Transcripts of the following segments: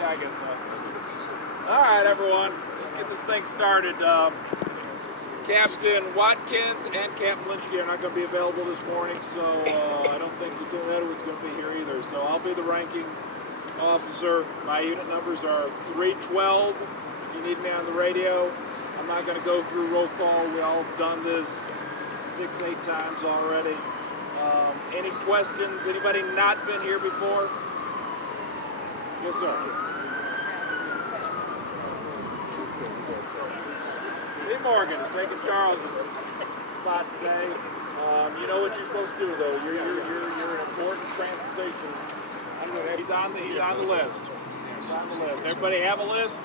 Yeah, I guess so. All right, everyone, let's get this thing started. Captain Watkins and Captain Lynchie are not going to be available this morning, so I don't think Lieutenant Edwards is going to be here either. So I'll be the ranking officer. My unit numbers are 312. If you need me on the radio, I'm not going to go through roll call. We all have done this 6-8 times already. Any questions? Anybody not been here before? Yes, sir. Lee Morgan is taking Charles' spot today. You know what you're supposed to do, though. You're an important transportation. He's on the list. He's on the list. Everybody have a list?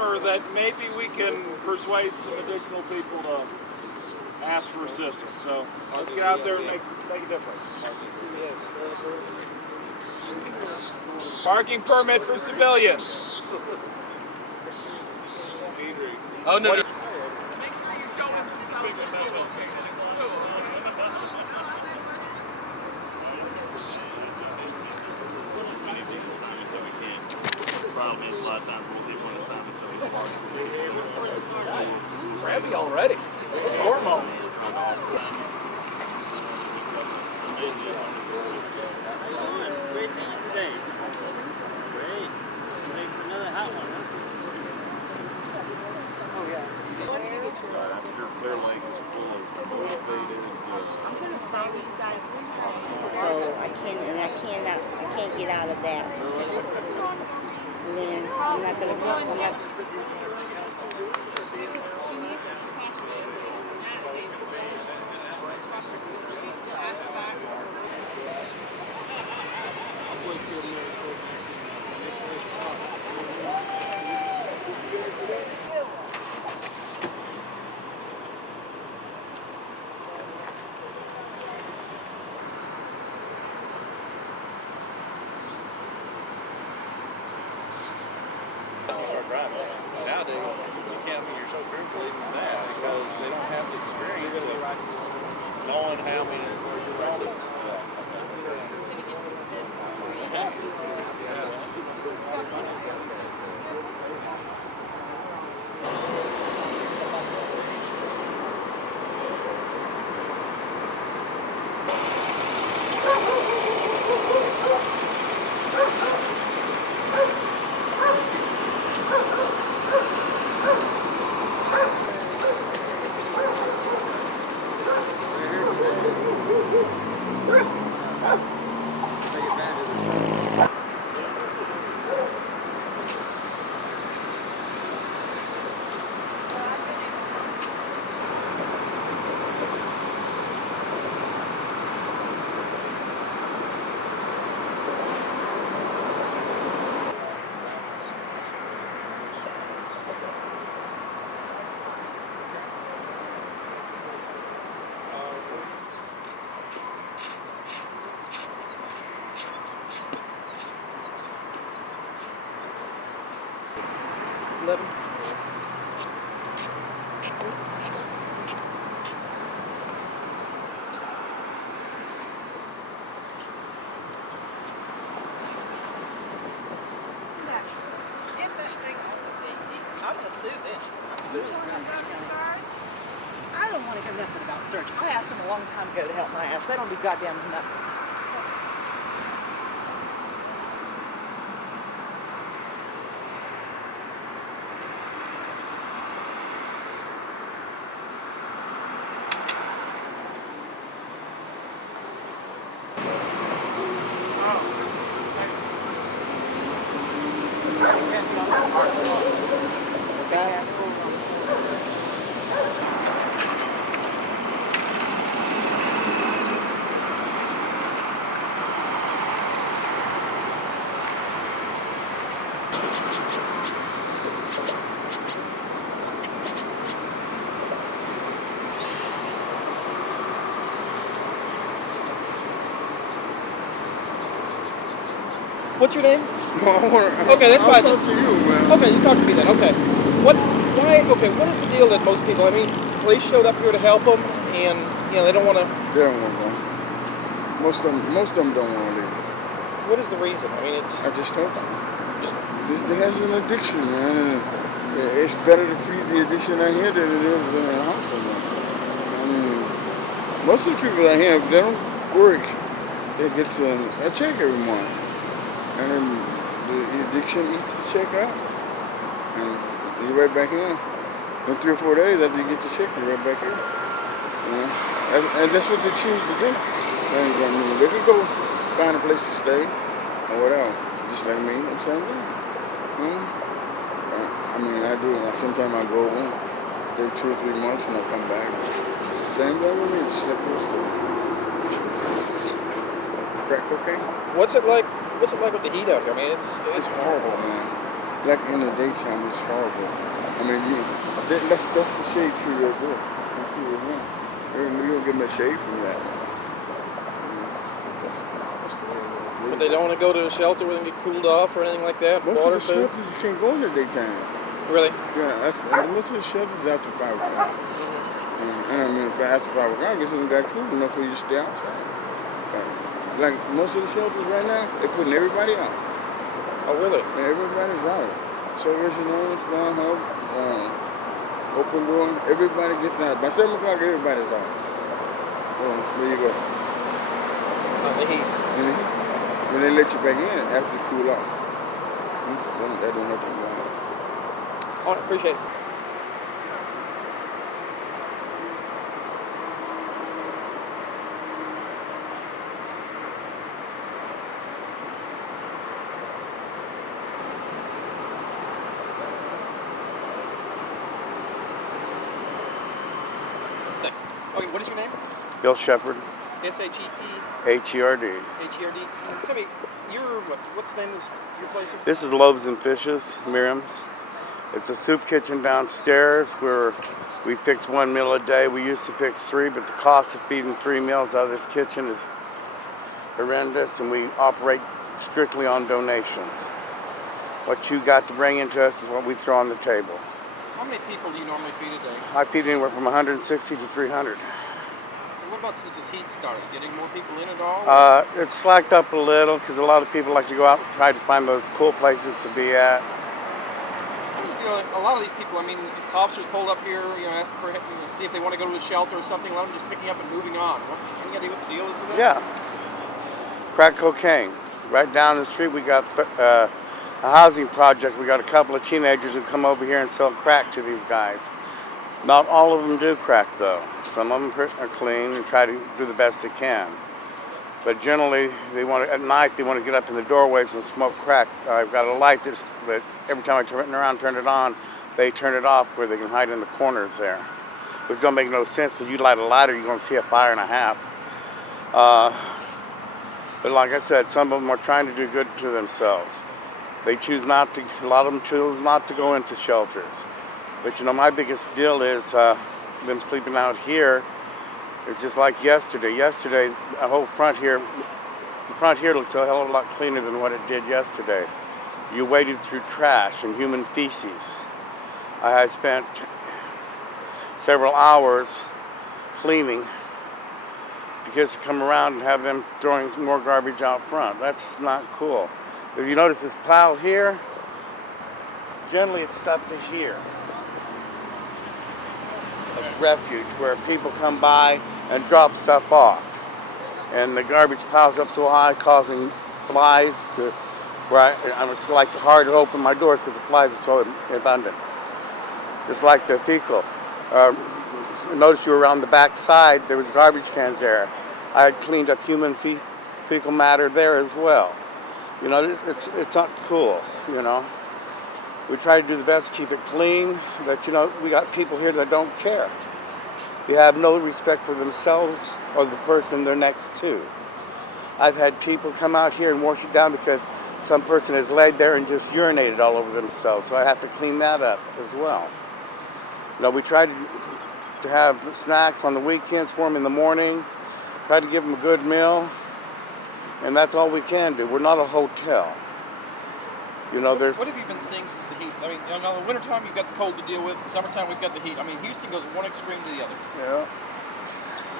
Or that maybe we can persuade some additional people to ask for assistance. So let's get out there and make a difference. Parking permit for civilians. Oh, no. Make sure you show them some self-control. The problem is a lot of times we'll get one assignment, so it's heavy already. It's hormones. Great to you today. Great. Make another hot one, huh? Oh, yeah. I'm sure Clear Lake is full of motivated. I'm going to follow you guys. So I can't get out of that. And then I'm not going to go. Nowadays, you can't be yourself spiritual even that because they don't have the experience of knowing how many. I'm going to sue this. I don't want to hear nothing about search. I asked them a long time ago to help my ass. They don't do goddamn nothing. What's your name? Okay, that's fine. I'll talk to you, man. Okay, just talk to me then. Okay. What is the deal that most people, I mean, police showed up here to help them, and they don't want to. They don't want to go. Most of them don't want to leave. What is the reason? I mean, it's I just told them. just It has an addiction, man. And it's better to feed the addiction out here than it is in the house somewhere. I mean, most of the people out here, if they don't work, they get a check every month. And then the addiction eats the check out. And you're right back in. In 3 or 4 days after you get your check, you're right back here. And that's what they choose to do. And, I mean, they could go find a place to stay or whatever. Just like me, I'm saying. I mean, I do. Sometimes I go home, stay 2 or 3 months, and I come back. It's the same thing with me, just like those two. It's just crack cocaine. what's it like? What's it like with the heat out here? I mean, it's It's horrible, man. Like in the daytime, it's horrible. I mean, that's the shade tree right there. That's tree right there. You don't get much shade from that. That's the way it is. but they don't want to go to a shelter where they can get cooled off or anything like that. Most Water, of the food. shelters, you can't go in the daytime. Really? Yeah, most of the shelters after 5 o'clock. And I mean, if after 5 o'clock, I guess it got cool enough for you to stay outside. Like most of the shelters right now, they're putting everybody out. Oh, really? Everybody's out. Service notice, down home, open door, everybody gets out. By 7 o'clock, everybody's out. There you go. The heat. When they let you back in, after you cool off. That don't help you out. Oh, I appreciate it. Okay, what is your name? Bill Shepard, S-H-E-P H-E-R-D. H-E-R-D. Tell me, what's the name of your place here? This is Loaves and Fishes, Miriam's. It's a soup kitchen downstairs where we fix 1 meal a day. We used to fix 3, but the cost of feeding 3 meals out of this kitchen is horrendous, and we operate strictly on donations. What you got to bring into us is what we throw on the table. How many people do you normally feed a day? I feed anywhere from 160 to 300. And what about since this heat started? Getting more people in at all? It's slacked up a little because a lot of people like to go out and try to find those cool places to be at. What's the deal? A lot of these people, I mean, officers pulled up here, asked for, see if they want to go to the shelter or something. A lot of them just picking up and moving on. Any idea what the deal is with that? Yeah. Crack cocaine. Right down the street, we got a housing project. We got a couple of teenagers who come over here and sell crack to these guys. Not all of them do crack, though. Some of them are clean and try to do the best they can. But generally, at night, they want to get up in the doorways and smoke crack. I've got a light that every time I turn it on, they turn it off where they can hide in the corners there. Which don't make no sense, because you light a lighter, you're going to see a fire and a half. But like I said, some of them are trying to do good to themselves. They choose not to, a lot of them choose not to go into shelters. But my biggest deal is them sleeping out here. It's just like yesterday. Yesterday, the whole front here looks a hell of a lot cleaner than what it did yesterday. You waded through trash and human feces. I had spent several hours cleaning to just come around and have them throwing more garbage out front. That's not cool. If you notice this pile here, generally it's stuff to here. Of refuge where people come by and drop stuff off. And the garbage piles up so high, causing flies to where it's like hard to open my doors because the flies are so abundant. Just like the fecal. Notice you were around the back side, there was garbage cans there. I had cleaned up human fecal matter there as well. It's not cool, We try to do the best to keep it clean, but we got people here that don't care. They have no respect for themselves or the person they're next to. I've had people come out here and wash it down because some person has laid there and just urinated all over themselves, so I have to clean that up as well. We try to have snacks on the weekends for them in the morning, try to give them a good meal, and that's all we can do. We're not a hotel. You know, there's. What have you been seeing since the heat? I mean, in the wintertime you've got the cold to deal with. The summertime we've got the heat. I mean, Houston goes one extreme to the other. Yeah.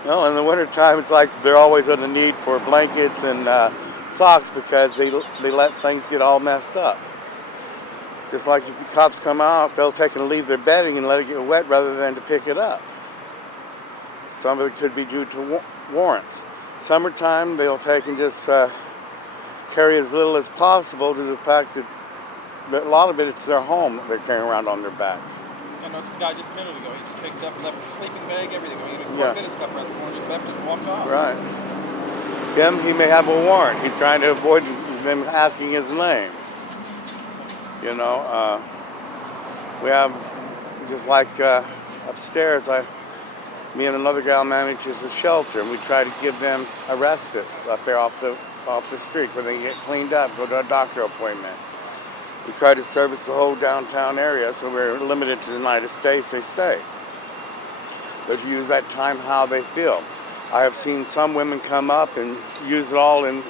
No, in the wintertime it's like they're always on the need for blankets and socks because they let things get all messed up. Just like if the cops come out, they'll take and leave their bedding and let it get wet rather than to pick it up. Some of it could be due to warrants. Summertime, they'll take and just carry as little as possible to the fact that a lot of it's their home that they're carrying around on their back. I know some guy just a minute ago, he just picked up and left a sleeping bag, everything. I mean, quite a bit of stuff around the corner, just left it and walked off. Right. He may have a warrant. He's trying to avoid them asking his name. You know, we have, just like upstairs, me and another gal manages a shelter, and we try to give them a respite up there off the street where they can get cleaned up, go to a doctor appointment. We try to service the whole downtown area, so we're limited to the night of stays they stay. But use that time how they feel. I have seen some women come up and use all their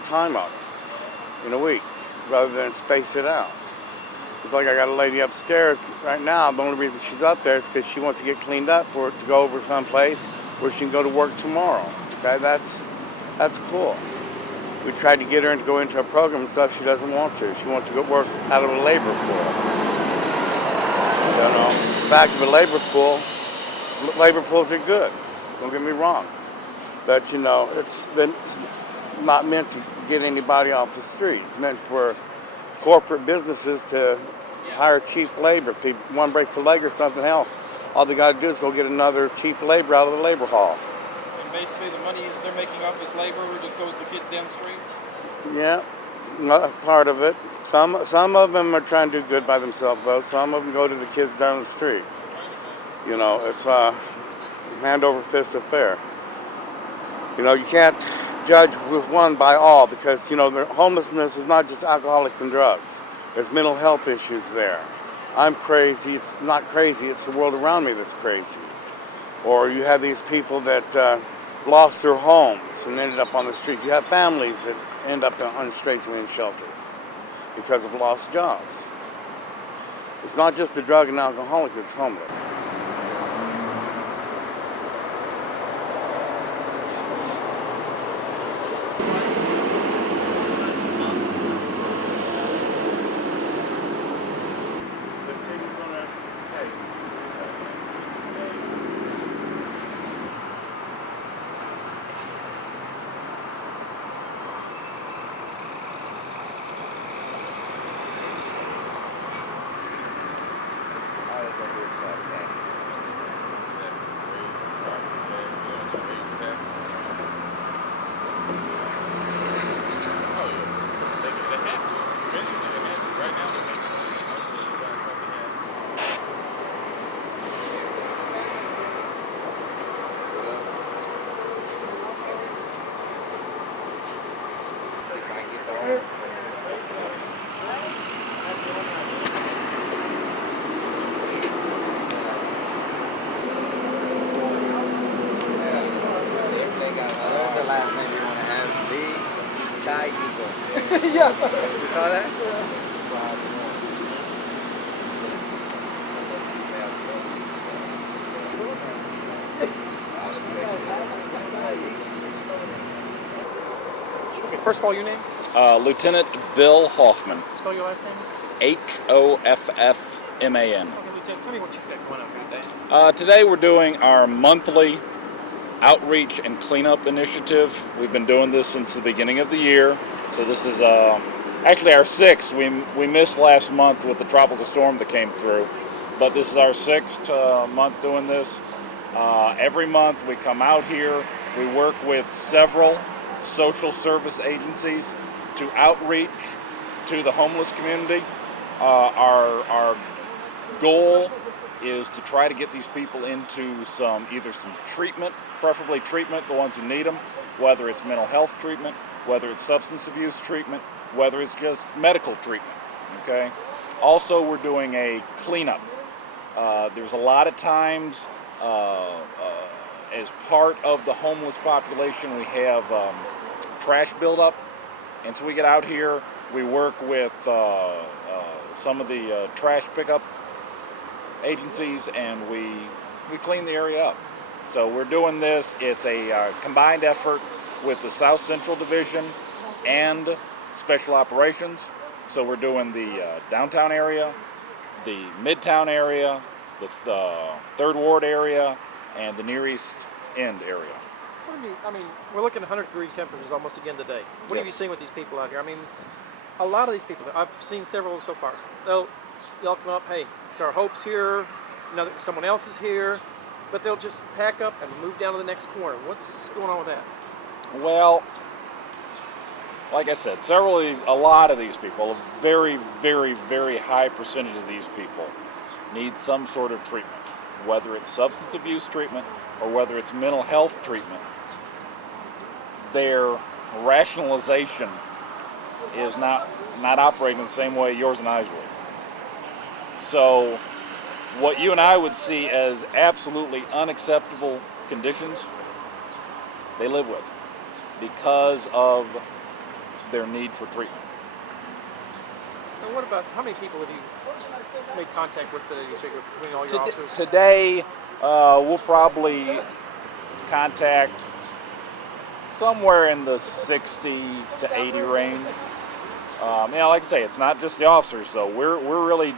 time up in a week, rather than space it out. It's like I got a lady upstairs right now. The only reason she's up there is because she wants to get cleaned up for to go over someplace where she can go to work tomorrow. Okay, that's cool. We tried to get her to go into a program and stuff. She doesn't want to. She wants to go work out of a labor pool. You know, the fact of a labor pools are good. Don't get me wrong. But you know, it's not meant to get anybody off the street. It's meant for corporate businesses to hire cheap labor. If one breaks a leg or something, hell, all they got to do is go get another cheap labor out of the labor hall. And basically the money that they're making off this labor just goes to the kids down the street? Yeah, part of it. Some of them are trying to do good by themselves, though. Some of them go to the kids down the street. You know, it's a hand over fist affair. You know, you can't judge with one by all because, you know, the homelessness is not just alcoholics and drugs. There's mental health issues there. I'm crazy. It's not crazy. It's the world around me that's crazy. Or you have these people that lost their homes and ended up on the street. You have families that end up on the streets and in shelters because of lost jobs. It's not just the drug and alcoholic that's homeless. Yeah. You saw that? Okay, first of all, your name? Lieutenant Bill Hoffman, Spell your last name? Hoffman. Okay, Lieutenant, tell me what you've got going on here today. Today we're doing our monthly outreach and cleanup initiative. We've been doing this since the beginning of the year. So this is actually our sixth. We missed last month with the tropical storm that came through, but this is our sixth month doing this. Every month we come out here. We work with several social service agencies to outreach to the homeless community. Our goal is to try to get these people into either some treatment, preferably treatment, the ones who need them, whether it's mental health treatment, whether it's substance abuse treatment, whether it's just medical treatment, okay? Also, we're doing a cleanup. There's a lot of times, as part of the homeless population, we have trash buildup, and so we get out here We work with some of the trash pickup agencies, and we clean the area up. So we're doing this. It's a combined effort with the South Central Division and Special Operations. So we're doing the downtown area, the midtown area, the Third Ward area, and the Near East End area. What do you, I mean, we're looking at 100-degree temperatures almost again today. What have you Yes. seen with these people out here? I mean, a lot of these people, I've seen several so far. They'll come up, hey, it's our hopes here, another, someone else is here, but they'll just pack up and move down to the next corner. What's going on with that? Well, like I said, a lot of these people, a very, very, very high percentage of these people need some sort of treatment, whether it's substance abuse treatment or whether it's mental health treatment. Their rationalization is not operating the same way yours and I's would. So what you and I would see as absolutely unacceptable conditions, they live with because of their need for treatment. And what about, how many people have you made contact with today, you figure, between all your officers? Today, we'll probably contact somewhere in the 60 to 80 range. Like I say, it's not just the officers, so we're really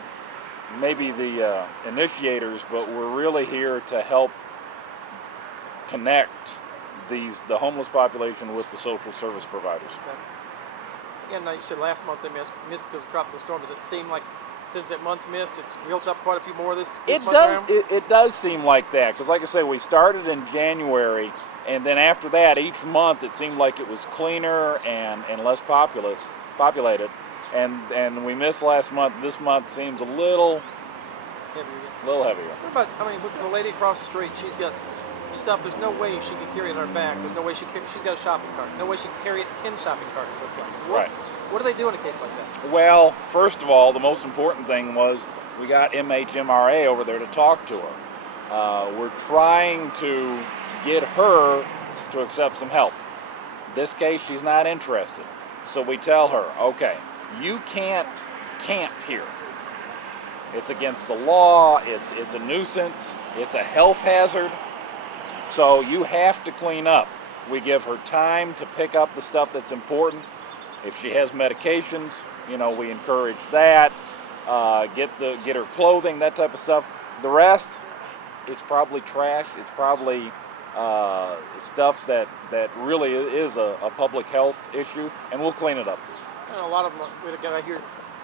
maybe the initiators, but we're really here to help connect the homeless population with the social service providers. Again, you said last month they missed because of tropical storm. Does it seem like since that month missed, it's built up quite a few more this month around? It does seem like that, because like I say, we started in January, and then after that, each month it seemed like it was cleaner and less populated. And we missed last month. This month seems a little heavier. What about, I mean, with the lady across the street, she's got stuff, there's no way she could carry it on her back. There's no way she's got a shopping cart. No way she can carry it 10 shopping carts, it looks like. Right. What do they do in a case like that? Well, first of all, the most important thing was we got MHMRA over there to talk to her. We're trying to get her to accept some help. In this case, she's not interested. So we tell her, okay, you can't camp here. It's against the law, it's a nuisance, it's a health hazard, so you have to clean up. We give her time to pick up the stuff that's important. If she has medications, we encourage that. Get her clothing, that type of stuff. The rest, it's probably trash. It's probably stuff that really is a public health issue, and we'll clean it up. A lot of them, we got out here,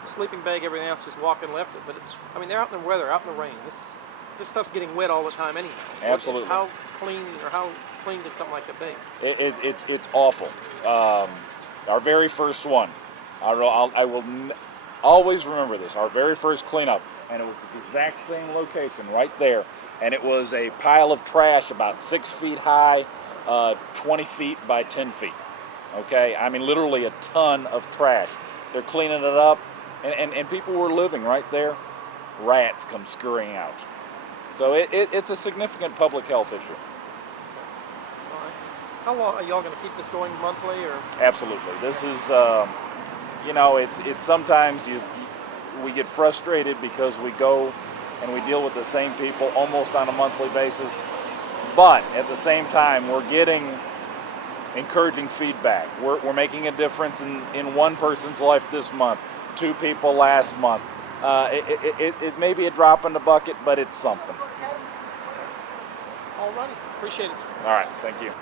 sleeping bag, everything else, just walk and left it. But I mean, they're out in the weather, out in the rain. This stuff's getting wet all the time anyway. Absolutely. How clean did something like that be? It's awful. Our very first one, I will always remember this. Our very first cleanup, and it was the exact same location right there, and it was a pile of trash about 6 feet high, 20 feet by 10 feet. Okay, I mean literally a ton of trash. They're cleaning it up, and people were living right there. Rats come scurrying out. So it's a significant public health issue. All right. How long are y'all going to keep this going, monthly or? Absolutely. This is, it's sometimes we get frustrated because we go and we deal with the same people almost on a monthly basis. But at the same time, we're getting encouraging feedback. We're making a difference in one person's life this month, 2 people last month. It may be a drop in the bucket, but it's something. All righty. Appreciate it. All right. Thank you.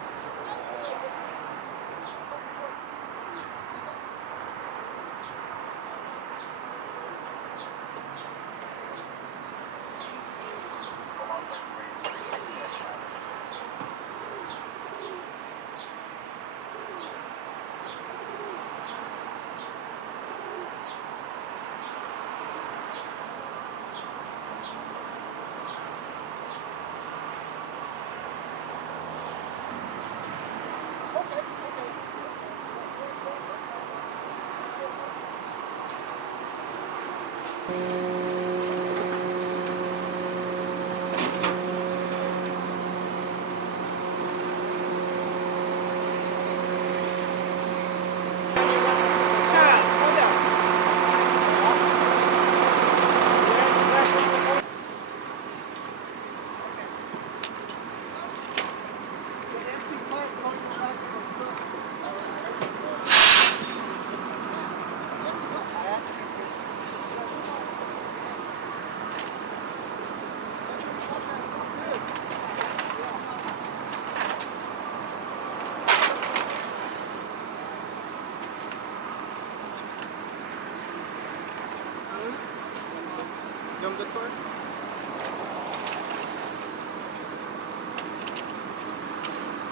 dump the car?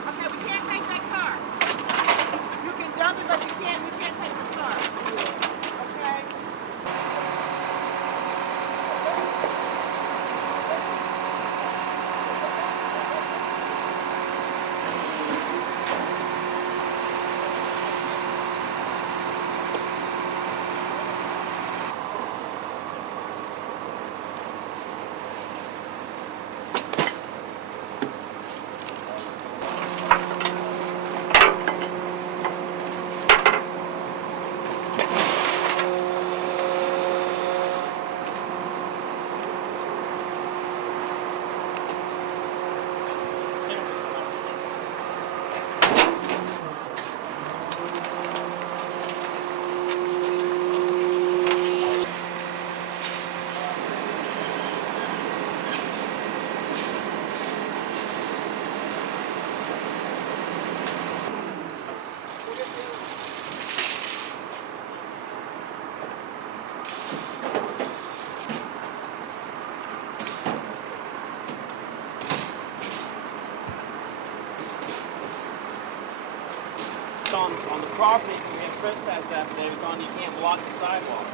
Okay, we can't take that car. You can dump it, but we can't take the car. Okay? On the property, we have trespass affidavits on you can't block the sidewalk.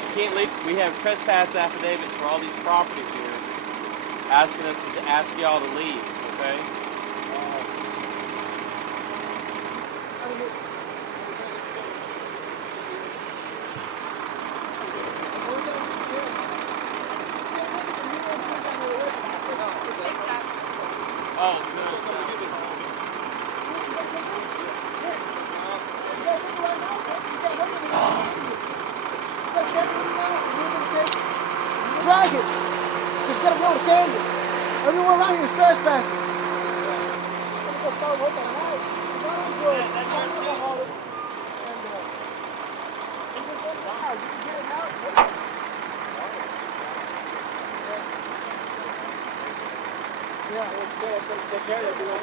You can't leave. We have trespass affidavits for all these properties here, asking us to ask y'all to leave. Okay. Oh, Drag it. Just get a roll of candy. Everyone around here is trespassing. Yeah, take care of it.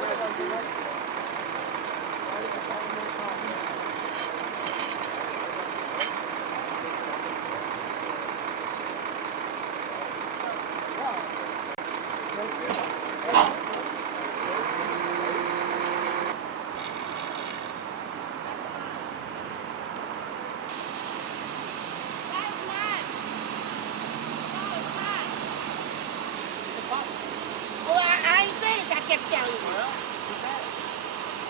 Well, I ain't finished, I kept telling you.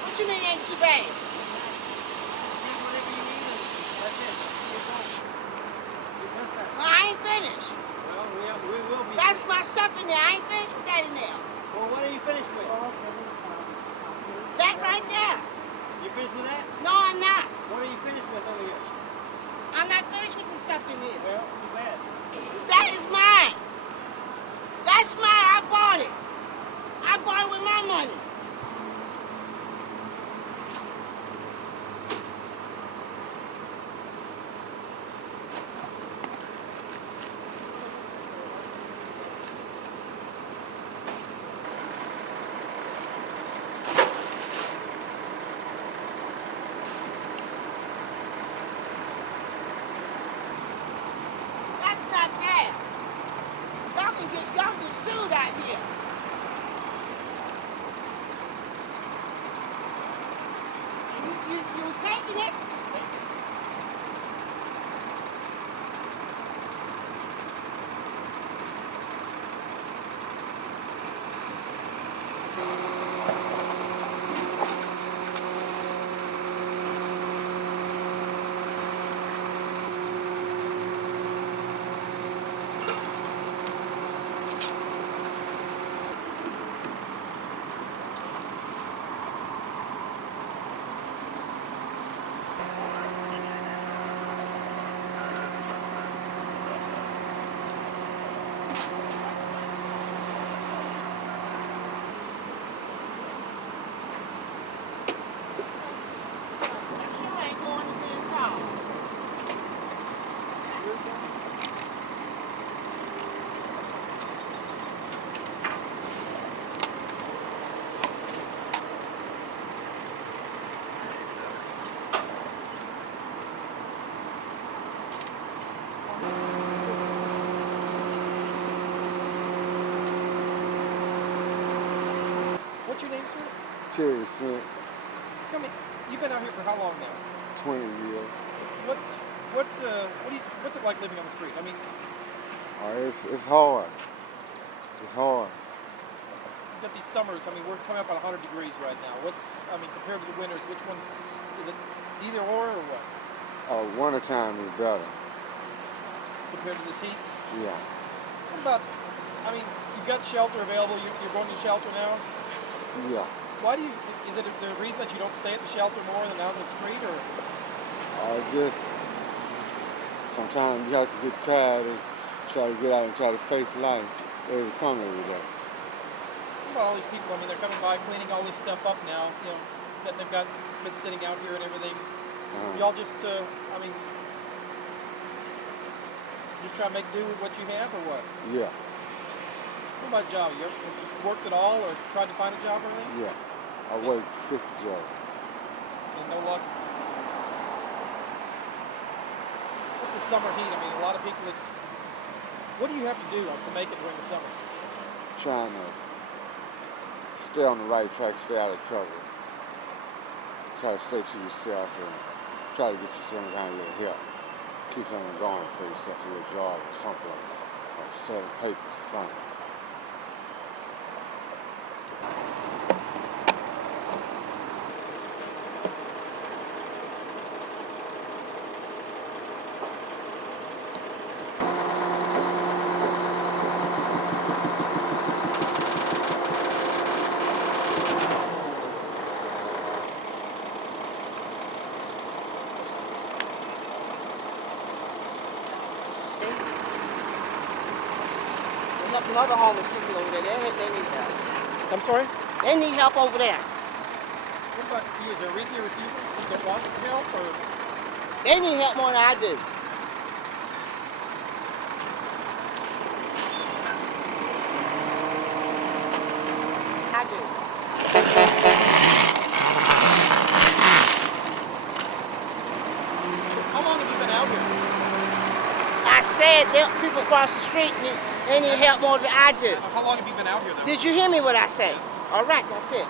What you mean ain't too bad? Well, I ain't finished. we will be. That's my stuff in there. I ain't finished with that in there. Well, what are you finished with? That right there. You finished with that? No, I'm not. What are you finished with over here? I'm not finished with the stuff in here. Well, too bad. That is mine. That's mine. I bought it. I bought it with my money. That's not fair. Y'all get sued out here. You taking it? What's your name, sir? Terry Smith, Tell me, you've been out here for how long now? 20 years. What's it like living on the street? I mean, It's hard. It's hard. you've got these summers. I mean, we're coming up on 100 degrees right now. Compared to the winters, which one's, is it either or what? Wintertime is better. Compared to this heat? Yeah. What about, I mean, you've got shelter available. You're going to shelter now? Yeah. Why do you, is it the reason that you don't stay at the shelter more than out in the street, or? Sometimes you have to get tired and try to get out and try to face life. There's a come every day. What about all these people? I mean, they're coming by cleaning all this stuff up now, you know, that they've been sitting out here and everything. Y'all just, just try to make do with what you have, or what? Yeah. What about job? You ever worked at all, or tried to find a job or anything? Yeah. I worked 50 jobs. And no luck? What's the summer heat? I mean, a lot of people, what do you have to do to make it during the summer? Trying to stay on the right track, stay out of trouble. Try to stay to yourself and try to get you some kind of help. Keep something going for yourself, a little job or something, like selling papers or something. Help another homeless people over there. They need help. I'm sorry? They need help over there. What about you? Is there a reason you're refusing this? You don't want some help, or? They need help more than I do. I do. How long have you been out here? I said there are people across the street and they need help more than I do. How long have you been out here, though? Did you hear me what I said? Yes. All right, that's it.